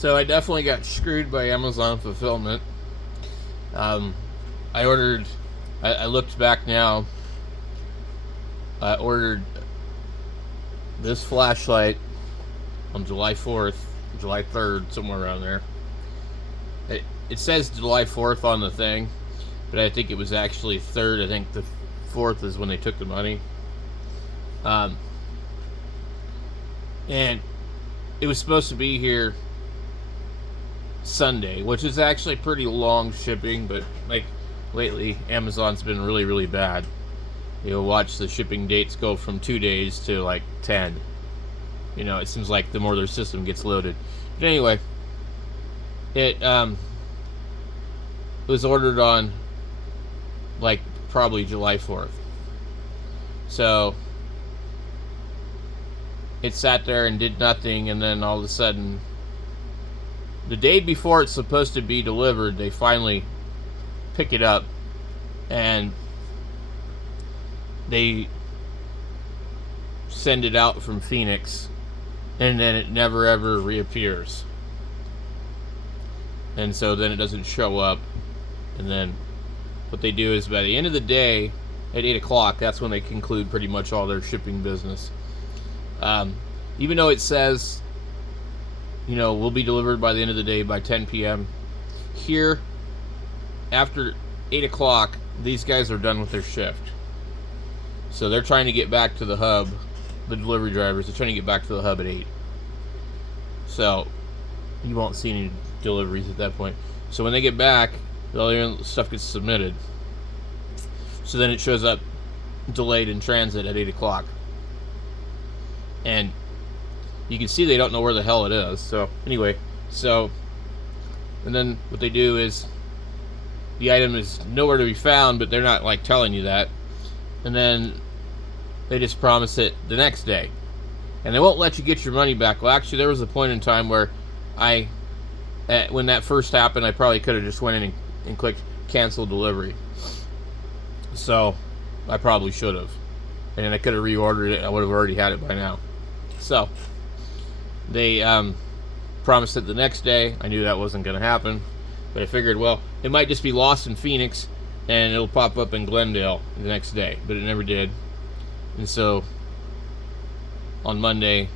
So I definitely got screwed by Amazon fulfillment. Um, I ordered. I looked back now. I ordered this flashlight on July 4th, July 3rd, somewhere around there. It says July 4th on the thing, but I think it was actually 3rd. I think the 4th is when they took the money. Um, and it was supposed to be here Sunday, which is actually pretty long shipping, but like lately, Amazon's been really, really bad. You'll watch the shipping dates go from 2 days to like 10. It seems like the more their system gets loaded. But anyway, it was ordered on like probably July 4th. So it sat there and did nothing, and then all of a sudden, the day before it's supposed to be delivered, they finally pick it up, and they send it out from Phoenix, and then it never ever reappears. And so then it doesn't show up, and then what they do is by the end of the day, at 8 o'clock, that's when they conclude pretty much all their shipping business. Even though it says, will be delivered by the end of the day by 10 p.m., here, after 8 o'clock, these guys are done with their shift. So they're trying to get back to the hub, the delivery drivers are trying to get back to the hub at 8. So you won't see any deliveries at that point. So when they get back, all their stuff gets submitted. So then it shows up delayed in transit at 8 o'clock. And you can see they don't know where the hell it is. So anyway, and then what they do is the item is nowhere to be found, but they're not like telling you that. And then they just promise it the next day. And they won't let you get your money back. Well, actually, there was a point in time where when that first happened, I probably could have just went in and clicked cancel delivery. So I probably should have. And I could have reordered it. I would have already had it by now. So they promised it the next day. I knew that wasn't going to happen. But I figured, well, it might just be lost in Phoenix, and it'll pop up in Glendale the next day. But it never did. And so on Monday,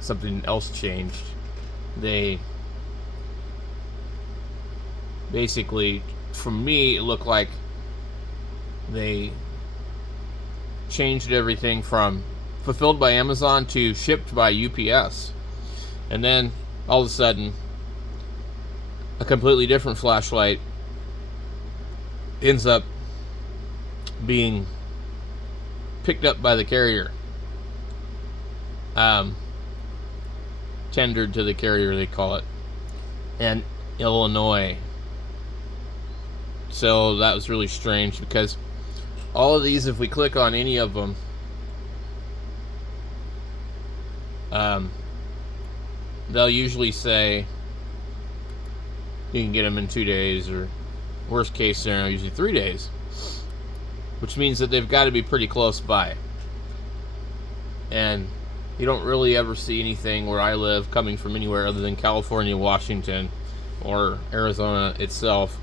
something else changed. They basically, for me, it looked like they changed everything from fulfilled by Amazon to shipped by UPS. And then all of a sudden, a completely different flashlight ends up being picked up by the carrier, tendered to the carrier, they call it, in Illinois. So that was really strange, because all of these, if we click on any of them, they'll usually say you can get them in 2 days, or worst case scenario, usually 3 days, which means that they've got to be pretty close by. And you don't really ever see anything where I live coming from anywhere other than California, Washington, or Arizona itself.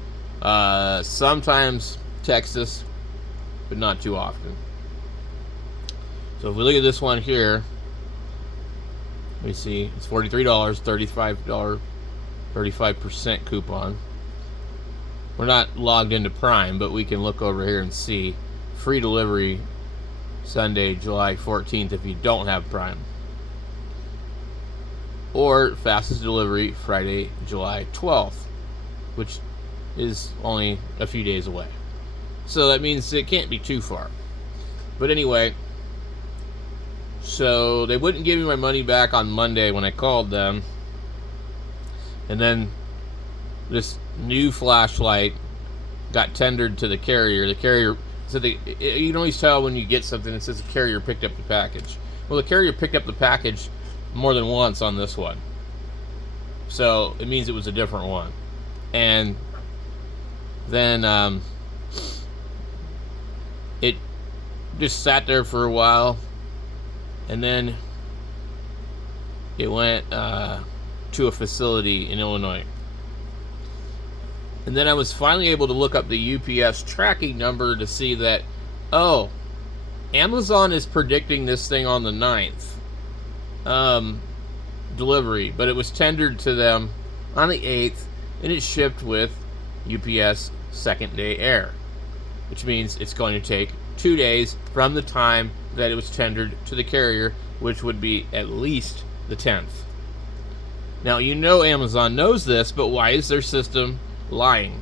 Sometimes Texas, but not too often. So if we look at this one here, we see it's $43, $35, 35% coupon. We're not logged into Prime, but we can look over here and see free delivery Sunday, July 14th if you don't have Prime. Or fastest delivery Friday, July 12th, which is only a few days away. So that means it can't be too far. But anyway, so they wouldn't give me my money back on Monday when I called them. And then this new flashlight got tendered to the carrier. The carrier said you can always tell when you get something that says the carrier picked up the package. Well, the carrier picked up the package more than once on this one. So it means it was a different one. And then it just sat there for a while. And then it went to a facility in Illinois. And then I was finally able to look up the UPS tracking number to see that, oh, Amazon is predicting this thing on the 9th delivery, but it was tendered to them on the 8th, and it shipped with UPS second day air, which means it's going to take 2 days from the time that it was tendered to the carrier, which would be at least the 10th. Now, you know Amazon knows this, but why is their system lying?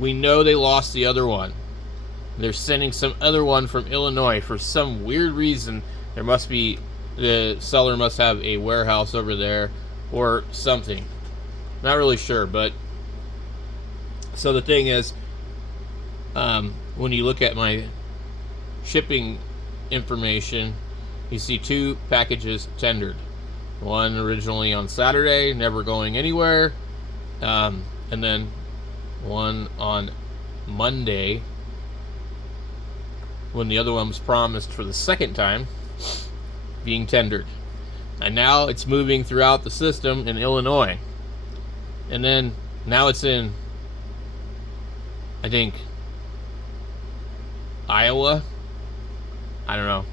We know they lost the other one. They're sending some other one from Illinois for some weird reason. There must be, the seller must have a warehouse over there or something. Not really sure, but so the thing is, when you look at my shipping information, you see 2 packages tendered. One originally on Saturday, never going anywhere, and then one on Monday, when the other one was promised for the second time, being tendered. And now it's moving throughout the system in Illinois. And then now it's in, I think, Iowa. I don't know.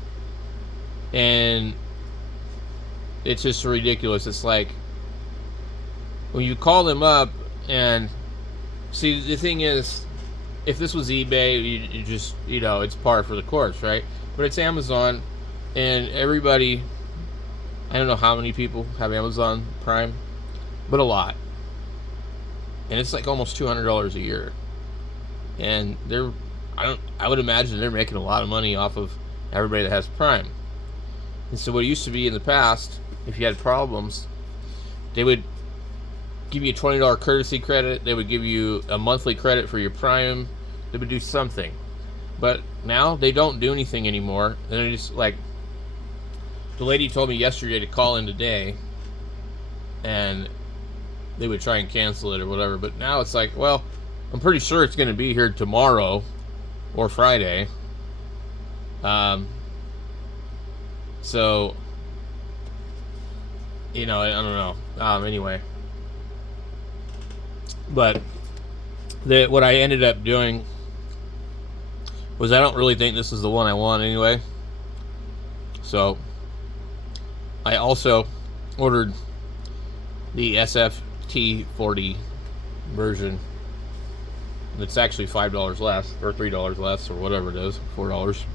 And it's just ridiculous. It's like, when you call them up, and see, the thing is, if this was eBay, you just, it's par for the course, right? But it's Amazon, and everybody, I don't know how many people have Amazon Prime, but a lot. And it's like almost $200 a year. And I would imagine they're making a lot of money off of everybody that has Prime. And so what it used to be in the past, if you had problems, they would give you a $20 courtesy credit. They would give you a monthly credit for your Prime. They would do something. But now they don't do anything anymore. And they're just like, the lady told me yesterday to call in today, and they would try and cancel it or whatever. But now it's like, well, I'm pretty sure it's going to be here tomorrow or Friday. So, I don't know. Anyway. But what I ended up doing was, I don't really think this is the one I want anyway. So I also ordered the SFT40 version. It's actually $5 less, or $3 less, or whatever it is, $4,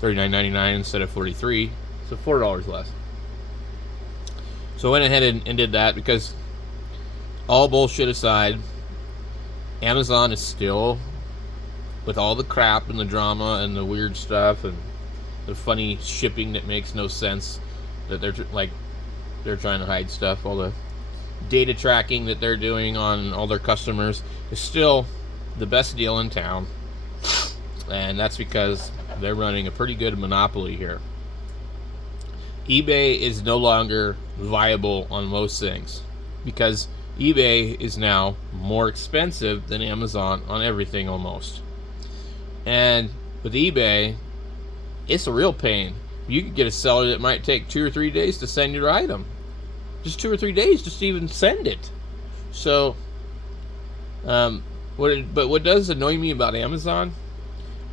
$39.99 instead of $43, so $4 less. So I went ahead and did that, because all bullshit aside, Amazon is still, with all the crap and the drama and the weird stuff and the funny shipping that makes no sense, that they're trying to hide stuff, all the data tracking that they're doing on all their customers, is still the best deal in town. And that's because they're running a pretty good monopoly here. eBay is no longer viable on most things, because eBay is now more expensive than Amazon on everything almost. And with eBay, it's a real pain. You could get a seller that might take 2 or 3 days to send your item. Just 2 or 3 days just to even send it. So, what does annoy me about Amazon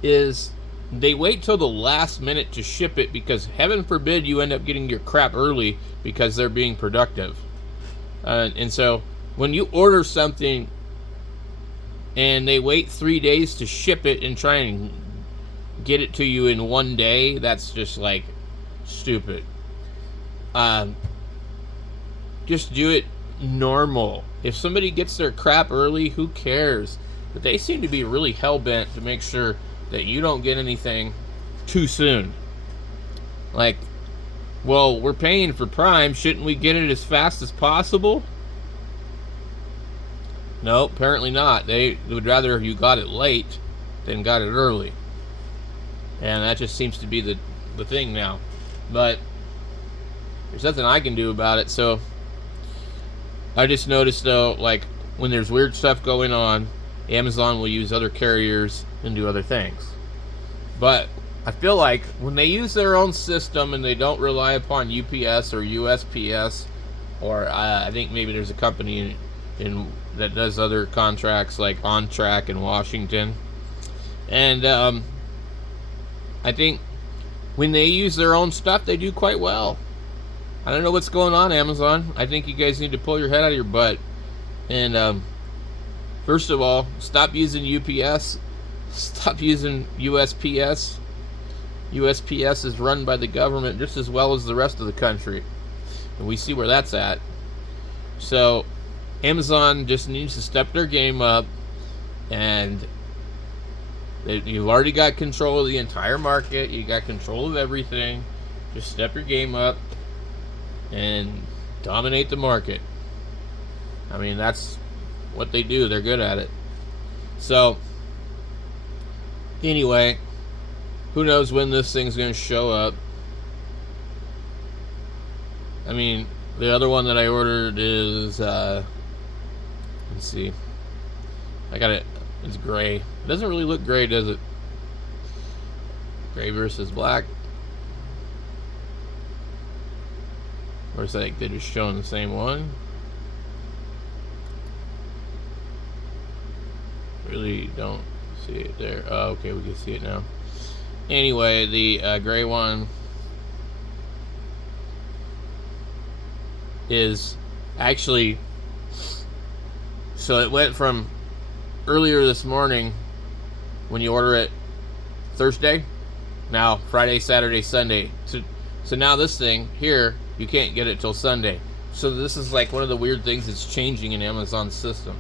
is they wait till the last minute to ship it, because heaven forbid you end up getting your crap early because they're being productive. And so when you order something and they wait 3 days to ship it and try and get it to you in 1 day, that's just like stupid. Just do it normal. If somebody gets their crap early, who cares? But they seem to be really hell-bent to make sure that you don't get anything too soon. Like, well, we're paying for Prime, shouldn't we get it as fast as possible? No, apparently not. They would rather you got it late than got it early. And that just seems to be the thing now. But there's nothing I can do about it. So I just noticed, though, like, when there's weird stuff going on, Amazon will use other carriers and do other things. But I feel like when they use their own system and they don't rely upon UPS or USPS, or I think maybe there's a company in that does other contracts like On Track in Washington, and I think when they use their own stuff, they do quite well. I don't know what's going on, Amazon. I think you guys need to pull your head out of your butt. And first of all, stop using UPS. Stop using USPS. USPS is run by the government just as well as the rest of the country. And we see where that's at. So Amazon just needs to step their game up, and you've already got control of the entire market. You got control of everything. Just step your game up and dominate the market. I mean, that's what they do. They're good at it. So anyway, who knows when this thing's going to show up. I mean, the other one that I ordered is let's see, I got it. It's gray. It doesn't really look gray, does it? Gray versus black. Or is that they're just showing the same one? Really don't see it there. Oh, okay, we can see it now. Anyway, the gray one is actually, so it went from earlier this morning when you order it Thursday, now Friday, Saturday, Sunday. So now this thing here, you can't get it till Sunday. So this is like one of the weird things that's changing in Amazon's system.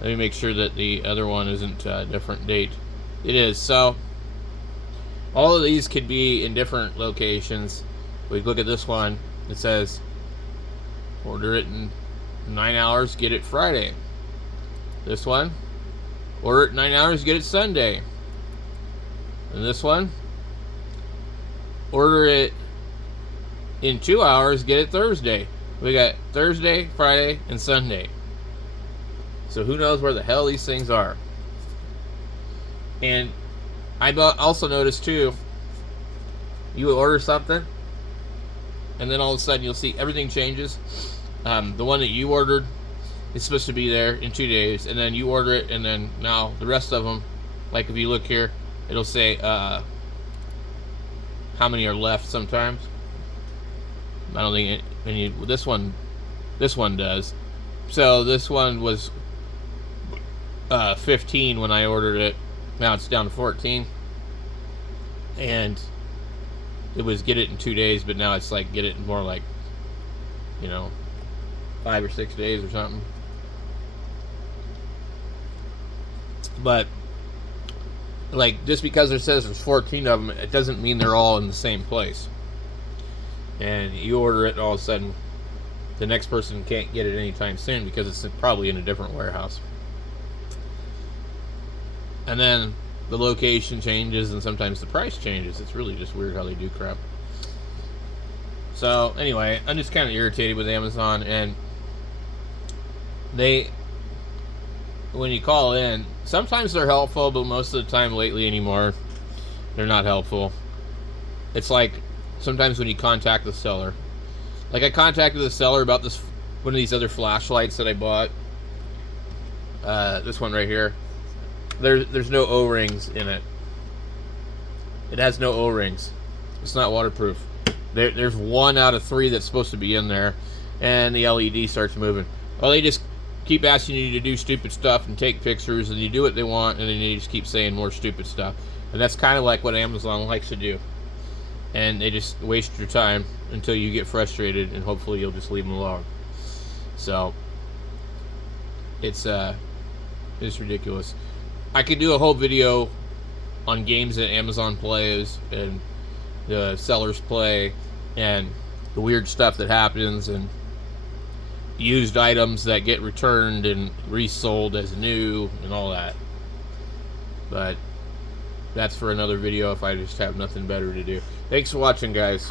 Let me make sure that the other one isn't a different date. It is. So all of these could be in different locations. We look at this one. It says order it in 9 hours, get it Friday. This one, order it 9 hours, get it Sunday. And this one, order it in 2 hours, get it Thursday. We got Thursday, Friday, and Sunday. So who knows where the hell these things are. And I also noticed too, you will order something, and then all of a sudden you'll see everything changes. The one that you ordered is supposed to be there in 2 days, and then you order it, and then now the rest of them, like if you look here, it'll say how many are left sometimes. I don't think this one does. So this one was 15 when I ordered it. Now it's down to 14, and it was get it in 2 days, but now it's like get it in more like, 5 or 6 days or something. But like, just because it says there's 14 of them, it doesn't mean they're all in the same place. And you order it, and all of a sudden the next person can't get it anytime soon because it's probably in a different warehouse. And then the location changes, and sometimes the price changes. It's really just weird how they do crap. So anyway, I'm just kind of irritated with Amazon, and when you call in, sometimes they're helpful, but most of the time lately anymore, they're not helpful. It's like sometimes when you contact the seller. Like I contacted the seller about this, one of these other flashlights that I bought. This one right here. There's no O-rings in it. It has no O-rings. It's not waterproof. There's 1 out of 3 that's supposed to be in there, and the LED starts moving. Well, they just keep asking you to do stupid stuff and take pictures, and you do what they want, and then you just keep saying more stupid stuff. And that's kind of like what Amazon likes to do. And they just waste your time until you get frustrated, and hopefully you'll just leave them alone. So it's ridiculous. I could do a whole video on games that Amazon plays and the sellers play and the weird stuff that happens and used items that get returned and resold as new and all that. But that's for another video if I just have nothing better to do. Thanks for watching, guys.